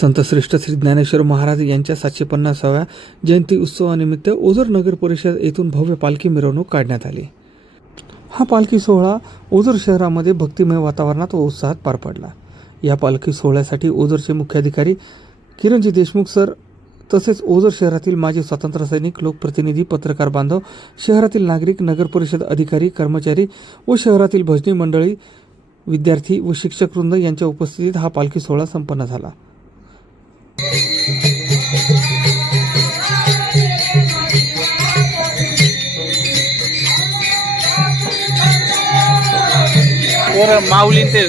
संतश्रेष्ठ श्री ज्ञानेश्वर महाराज यांच्या सातशे पन्नासाव्या जयंती उत्सवानिमित्त ओझर नगर परिषद येथून भव्य पालखी मिरवणूक काढण्यात आली. हा पालखी सोहळा ओझर शहरामध्ये भक्तिमय वातावरणात व उत्साहात पार पडला. या पालखी सोहळ्यासाठी ओझरचे मुख्याधिकारी किरणजी देशमुख सर तसेच ओझर शहरातील माजी स्वातंत्र्य सैनिक लोकप्रतिनिधी पत्रकार बांधव शहरातील नागरिक नगर परिषद अधिकारी कर्मचारी व शहरातील भजनी मंडळी विद्यार्थी व शिक्षकवृंद यांच्या उपस्थितीत हा पालखी सोहळा संपन्न झाला. पोरं माऊलीन ते